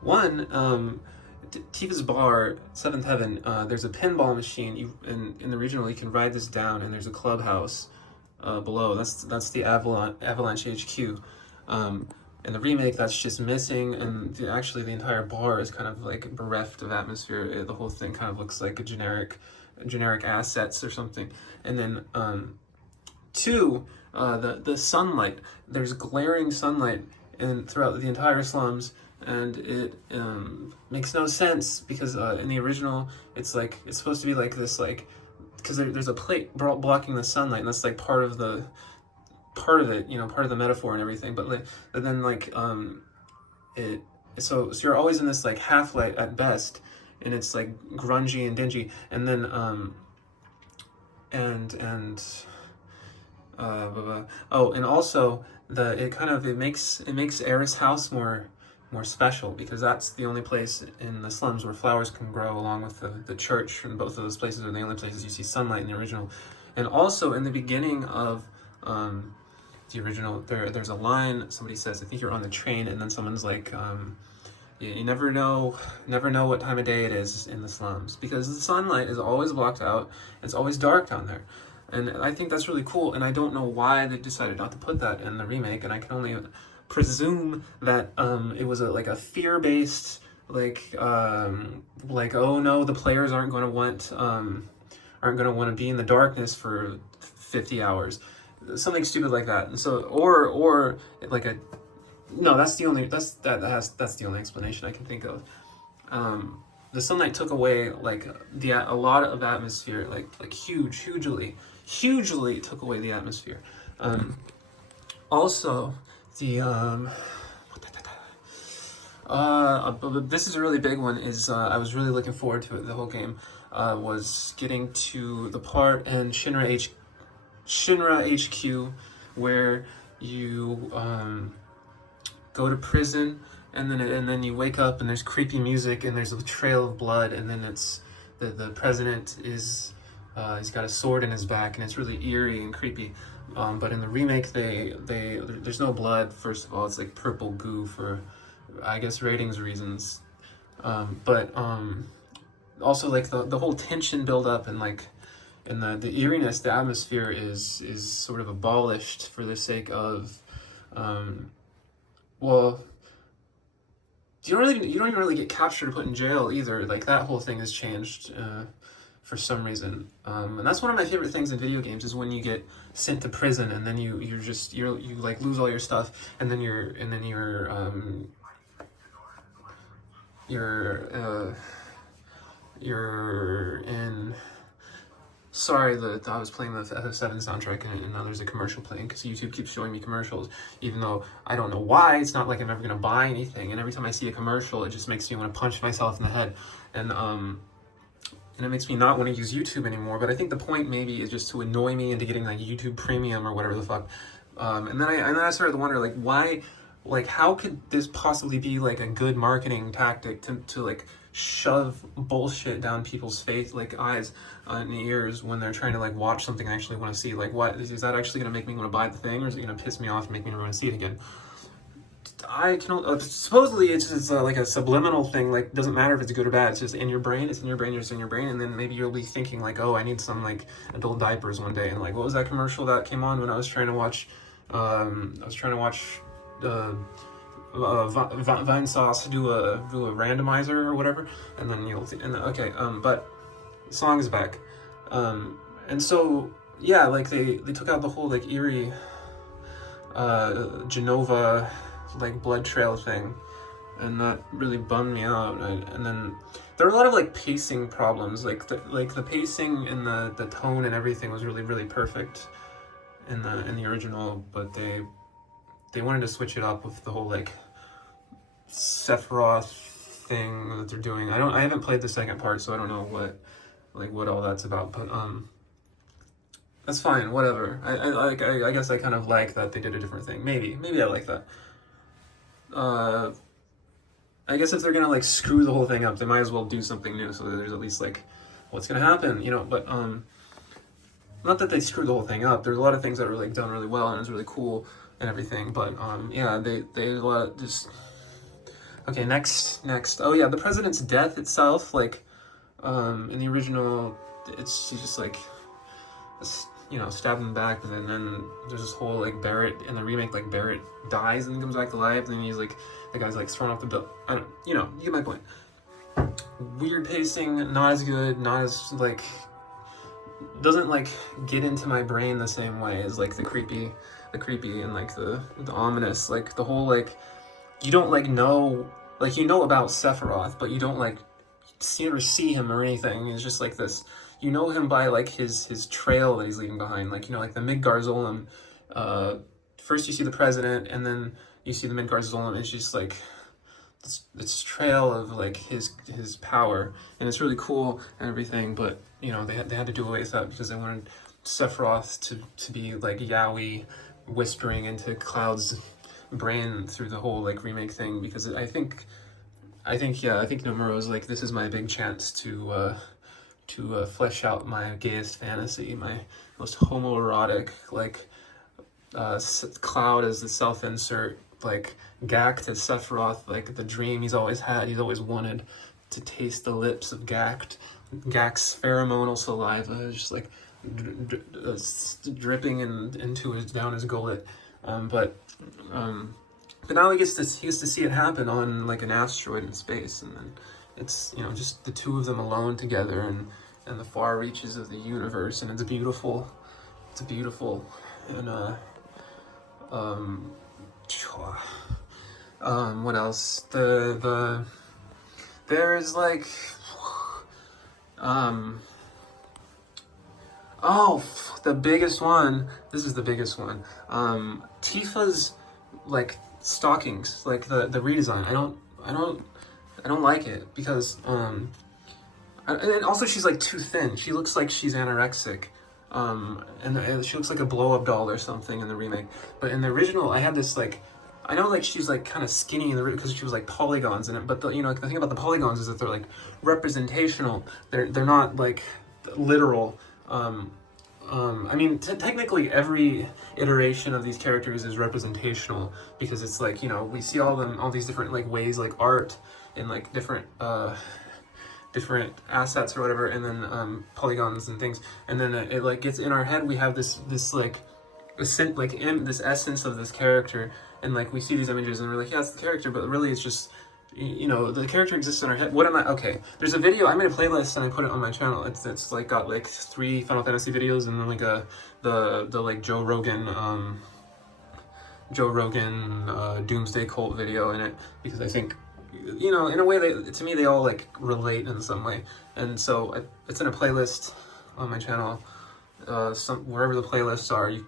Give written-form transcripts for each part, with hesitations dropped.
One, Tifa's Bar, Seventh Heaven, there's a pinball machine. In the regional, you can ride this down, and there's a clubhouse below. That's the Avalanche HQ. In the remake, that's just missing, and actually the entire bar is kind of like bereft of atmosphere. The whole thing kind of looks like a generic assets or something. And then two, the sunlight. There's glaring sunlight throughout the entire slums, and it makes no sense because in the original it's supposed to be like this, like, because there's a plate blocking the sunlight, and that's like part of it, part of the metaphor and everything. But then it so you're always in this like half light at best, and it's like grungy and dingy, and then oh, and also it makes Eris House more special, because that's the only place in the slums where flowers can grow, along with the church, and both of those places are the only places you see sunlight in the original. And also in the beginning of the original, there's a line, somebody says, I think you're on the train, and then someone's like, you never know what time of day it is in the slums, because the sunlight is always blocked out, it's always dark down there. And I think that's really cool, and I don't know why they decided not to put that in the remake, and I can only presume that it was a fear-based, like oh no, the players aren't going to want to be in the darkness for 50 hours, something stupid like that. And so, or like a no, that's the only explanation I can think of. The sunlight took away a lot of atmosphere, hugely took away the atmosphere. Also, this is a really big one. I was really looking forward to it the whole game. Was getting to the part in Shinra HQ where you go to prison, and then you wake up and there's creepy music and there's a trail of blood, and then it's the president is he's got a sword in his back, and it's really eerie and creepy. But in the remake, there's no blood. First of all, it's like purple goo for, I guess, ratings reasons. But also like the whole tension build up, and the eeriness, the atmosphere is sort of abolished for the sake of well, you don't even really get captured or put in jail either. Like, that whole thing has changed for some reason, and that's one of my favorite things in video games, is when you get sent to prison and then you like lose all your stuff, and then you're in. Sorry, I was playing the FF7 soundtrack, and now there's a commercial playing, because YouTube keeps showing me commercials, even though I don't know why. It's not like I'm ever going to buy anything, and every time I see a commercial, it just makes me want to punch myself in the head, and it makes me not want to use YouTube anymore. But I think the point maybe is just to annoy me into getting like YouTube Premium or whatever the fuck. And then I started to wonder, like, why, like, how could this possibly be like a good marketing tactic to like shove bullshit down people's face, like eyes and ears, when they're trying to like watch something I actually want to see? Like, what is that actually going to make me want to buy the thing, or is it going to piss me off and make me never want to see it again? I can supposedly it's just like a subliminal thing. Like, doesn't matter if it's good or bad, it's just in your brain. It's in your brain. It's in your brain, and then maybe you'll be thinking like, oh, I need some like adult diapers one day, and like, what was that commercial that came on when I was trying to watch? Vinesauce do a randomizer or whatever, and then but the song is back, and so yeah, like they took out the whole like eerie Genova like blood trail thing, and that really bummed me out. And then there were a lot of like pacing problems, like the pacing and the tone and everything was really, really perfect in the original, but they wanted to switch it up with the whole like Sephiroth thing that they're doing. I haven't played the second part, so I don't know what all that's about, but that's fine, whatever. I guess I kind of like that they did a different thing. Maybe I like that. I guess if they're gonna like screw the whole thing up, they might as well do something new, so that there's at least like what's gonna happen, but not that they screwed the whole thing up. There's a lot of things that were like done really well, and it was really cool and everything, but yeah, they just Okay, next. Oh yeah, the president's death itself, like, in the original, she's just like, you know, stabbed in the back, and then there's this whole, like, Barrett, in the remake, like, Barrett dies and comes back to life, and then he's like, the guy's like thrown off the building. You know, you get my point. Weird pacing, not as good, not as, like, doesn't, like, get into my brain the same way as, like, the creepy and, like, the ominous, like, the whole, like, you don't, like, know, like, you know about Sephiroth, but you don't, like, see him or anything. It's just like this, you know him by, like, his trail that he's leaving behind, like, you know, like the Midgar Zolom. First you see the president, and then you see the Midgar Zolom, and it's just like this trail of, like, his power, and it's really cool and everything, but, you know, they had to do away with that because they wanted Sephiroth to be, like, Yaoi whispering into Cloud's brain through the whole, like, remake thing, because I think Nomura's like, this is my big chance to flesh out my gayest fantasy, my most homoerotic, like, Cloud as the self-insert, like, Gact as Sephiroth, like, the dream he's always had, he's always wanted to taste the lips of Gact. Gact's pheromonal saliva is just, like, dripping down his gullet. But now he gets to see it happen on, like, an asteroid in space, and then it's, you know, just the two of them alone together and the far reaches of the universe, and it's beautiful, and what else? There's, like, the biggest one. This is the biggest one. Tifa's, like, stockings, like, the redesign. I don't like it because and also she's, like, too thin. She looks like she's anorexic. And she looks like a blow-up doll or something in the remake. But in the original, I had this, like, I know, like, she's, like, kind of skinny in the because she was, like, polygons in it. But you know, the thing about the polygons is that they're, like, representational. They're not, like, literal. I mean, technically every iteration of these characters is representational because it's, like, you know, we see all these different, like, ways, like, art and, like, different assets or whatever, and then polygons and things, and then it like gets in our head. We have this like this essence of this character, and, like, we see these images and we're like, yeah, it's the character, but really it's just, you know, the character exists in our head. Okay, there's a video, I made a playlist and I put it on my channel. It's like got, like, 3 Final Fantasy videos and then, like, the like Joe Rogan Doomsday Cult video in it, because I think, you know, in a way, to me, they all, like, relate in some way. And so it's in a playlist on my channel. Wherever the playlists are, you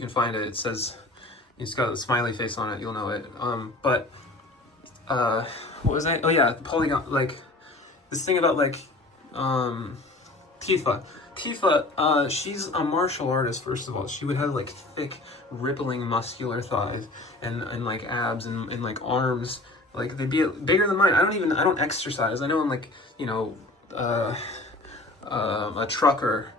can find it. It says, it's got a smiley face on it, you'll know it. But what was I? Oh yeah, polygon, like, this thing about, like, Tifa. She's a martial artist, first of all. She would have, like, thick, rippling, muscular thighs and like, abs and like, arms. Like, they'd be bigger than mine. I don't exercise. I know I'm, like, you know, a trucker.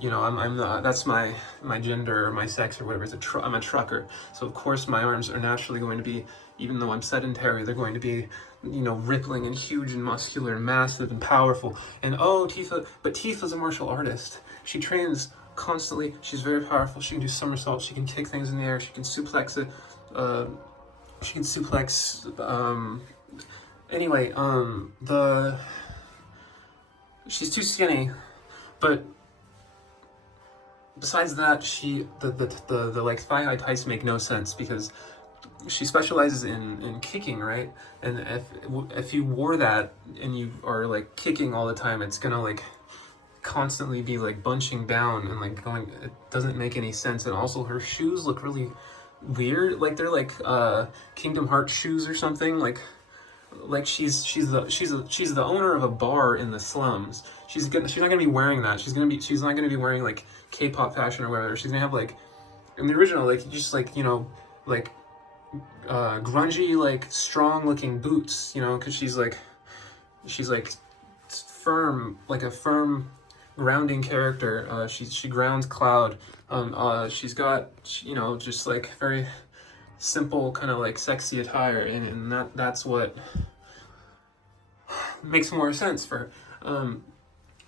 You know, that's my gender or my sex or whatever. I'm a trucker. So, of course, my arms are naturally going to be, even though I'm sedentary, they're going to be, you know, rippling and huge and muscular and massive and powerful. And, Tifa's a martial artist. She trains constantly. She's very powerful. She can do somersaults. She can kick things in the air. She can suplex it. Anyway, she's too skinny, but besides that, the like, thigh-high tights make no sense because she specializes in kicking, right? And if you wore that and you are, like, kicking all the time, it's gonna, like, constantly be, like, bunching down and, like, going. It doesn't make any sense. And also, her shoes look really weird, like, they're like Kingdom Hearts shoes or something. Like she's the owner of a bar in the slums. She's not gonna be wearing that. She's not gonna be wearing, like, K-pop fashion or whatever. She's gonna have, like, in the original, like, just, like, you know, like, grungy, like, strong looking boots, you know, because she's like firm, like a firm grounding character. She grounds Cloud. She's got, you know, just, like, very simple kind of like sexy attire, and that's what makes more sense for her.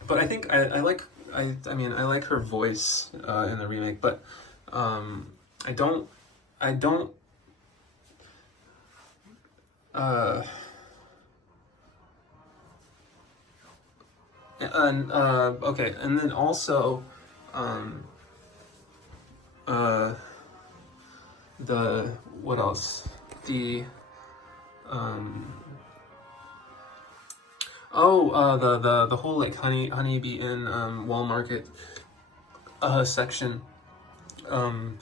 But I think I like I like her voice in the remake, but I don't and okay, and then also the what else? The the whole like honeybee in Wall Market section. I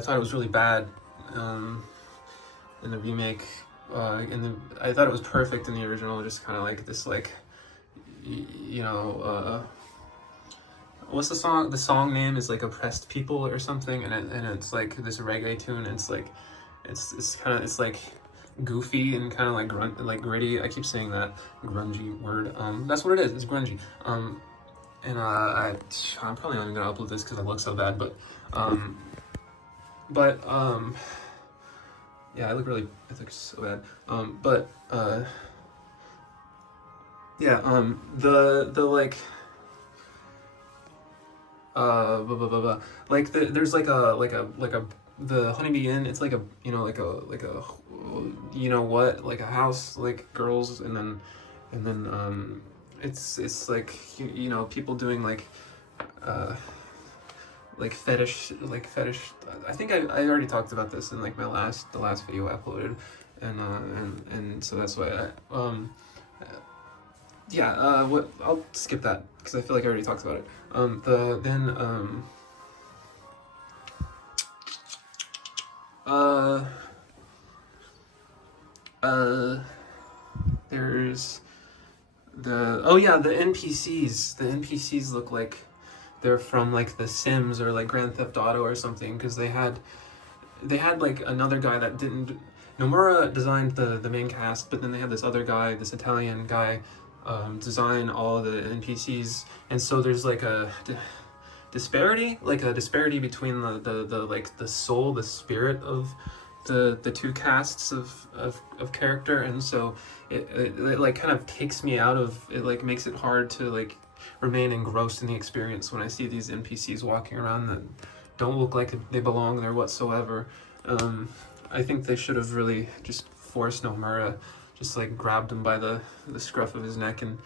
thought it was really bad in the remake. I thought it was perfect in the original. Just kind of like this, like what's the song? The song name is like "Oppressed People" or something, and it's like this reggae tune. And it's like it's like goofy and kind of like gritty. I keep saying that grungy word. That's what it is. It's grungy. And I'm probably not even gonna upload this because I look so bad. But yeah, I look so bad. Yeah. The like. Like there's like a the Honeybee Inn. It's like a like a like a house, like girls, and then it's like people doing like fetish. I think I already talked about this in like the last video I uploaded, and so that's why what I'll skip that because I feel like I already talked about it. There's the NPCs. The NPCs look like they're from like The Sims or like Grand Theft Auto or something, because they had like another guy that didn't. Nomura designed the main cast, but then they had this other guy, this Italian guy, design all of the NPCs, and so there's like a disparity between the like the soul, the spirit of the two casts of character, and so it like kind of takes me out of it, like makes it hard to like remain engrossed in the experience when I see these NPCs walking around that don't look like they belong there whatsoever. I think they should have really just forced Nomura, just like grabbed him by the scruff of his neck and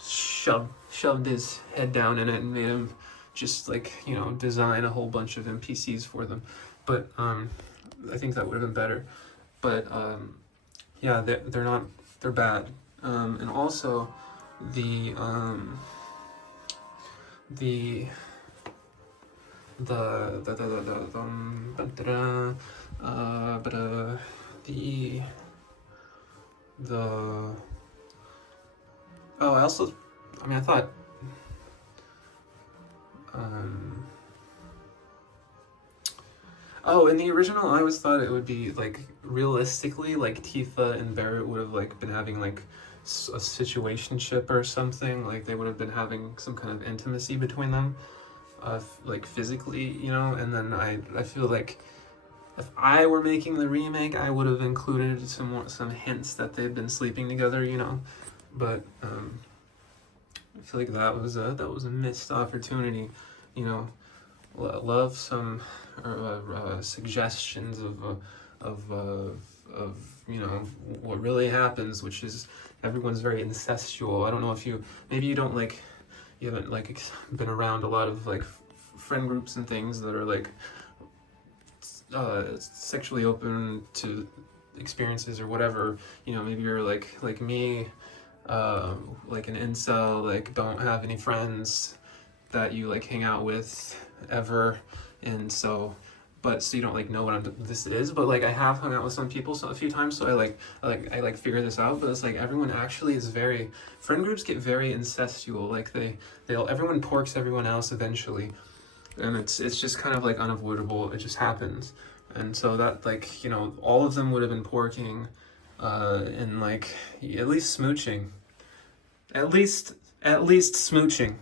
shoved his head down in it and made him just like design a whole bunch of NPCs for them. But I think that would have been better. But yeah, they're bad. And also the I thought in the original I always thought it would be like realistically like Tifa and Barrett would have like been having like a situationship or something, like they would have been having some kind of intimacy between them, like physically, and then I feel like if I were making the remake, I would have included some hints that they've been sleeping together, but I feel like that was a missed opportunity, love some suggestions of what really happens, which is everyone's very incestual. I don't know if maybe you haven't like been around a lot of like friend groups and things that are like sexually open to experiences or whatever. Maybe you're like me, like an incel, like don't have any friends that you like hang out with ever, and so you don't like know what this is, but like I have hung out with some people a few times, so I figure this out. But it's like everyone actually is friend groups get very incestual, like everyone porks everyone else eventually, and it's just kind of like unavoidable. It just happens. And so that like all of them would have been porking and like at least smooching, at least smooching.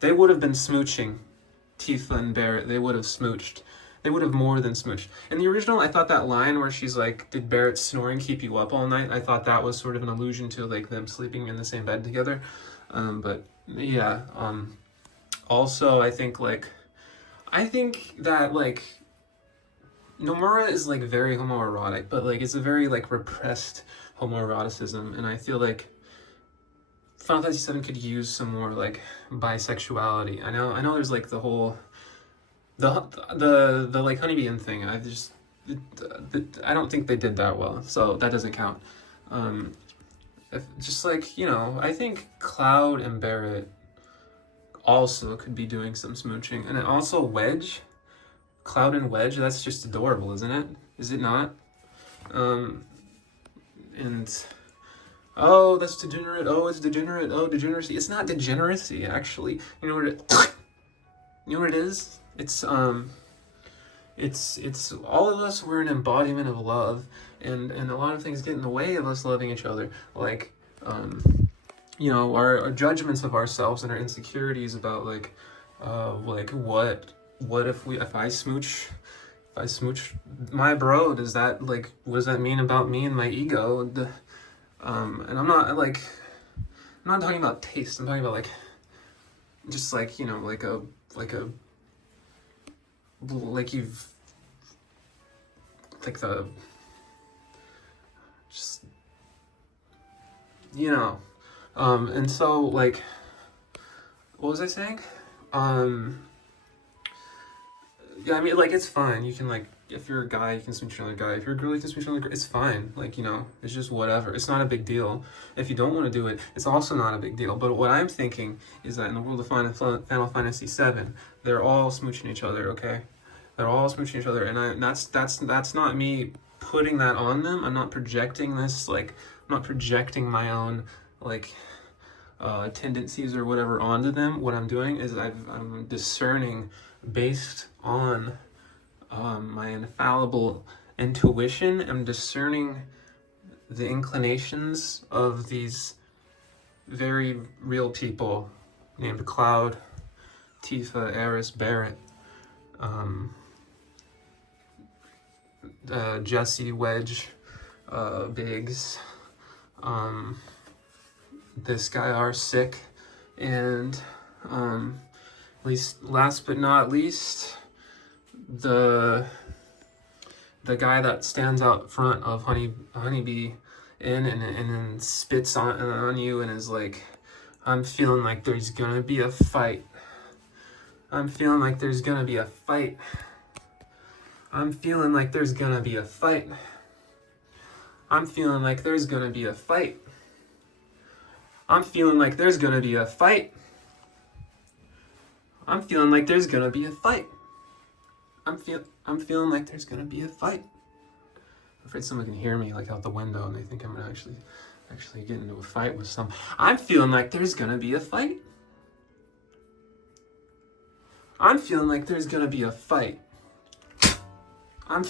They would have been smooching. Tifa and Barrett, they would have smooched, They would have more than smooched. In the original, I thought that line where she's like, "Did Barrett's snoring keep you up all night?" I thought that was sort of an allusion to like them sleeping in the same bed together. But yeah. Also, I think that like Nomura is like very homoerotic, but like it's a very like repressed homoeroticism, and I feel like Final Fantasy VII could use some more like bisexuality. I know there's like the whole the like honeybee thing. I don't think they did that well, so that doesn't count. Just like, you know, I think Cloud and Barrett also could be doing some smooching, and then also Wedge, Cloud and Wedge. That's just adorable, isn't it? Is it not? And oh, that's degenerate. Oh, it's degenerate. Oh, degeneracy. It's not degeneracy, actually. You know what it is? It's all of us. We're an embodiment of love, and a lot of things get in the way of us loving each other. Like, you know, our judgments of ourselves and our insecurities about like what if I smooch my bro, does that like, what does that mean about me and my ego? And I'm not talking about taste. I'm talking about like, just like, you know, like you've like the just, you know, and so like, what was I saying? Yeah, I mean, like, it's fine. You can, like, if you're a guy, you can smooch another guy. If you're a girl, you can smooch another girl. It's fine. Like, you know, it's just whatever. It's not a big deal. If you don't want to do it, it's also not a big deal. But what I'm thinking is that in the world of Final Fantasy VII, they're all smooching each other, okay? They're all smooching each other. And that's not me putting that on them. I'm not projecting this, like, I'm not projecting my own, like, tendencies or whatever onto them. What I'm doing is I'm discerning based on my infallible intuition. I'm discerning the inclinations of these very real people named Cloud, Tifa, Eris, Barrett, Jesse, Wedge, Biggs, this guy are sick, and last but not least, the guy that stands out front of Honeybee Inn and then spits on you and is like, I'm feeling like there's gonna be a fight. I'm feeling like there's gonna be a fight. I'm feeling like there's gonna be a fight. I'm feeling like there's gonna be a fight. I'm feeling like there's gonna be a fight. I'm feeling like there's gonna be a fight. I'm feeling like there's gonna be a fight. I'm afraid someone can hear me like out the window and they think I'm gonna actually get into a fight with some. I'm feeling like there's gonna be a fight. I'm feeling like there's gonna be a fight. I'm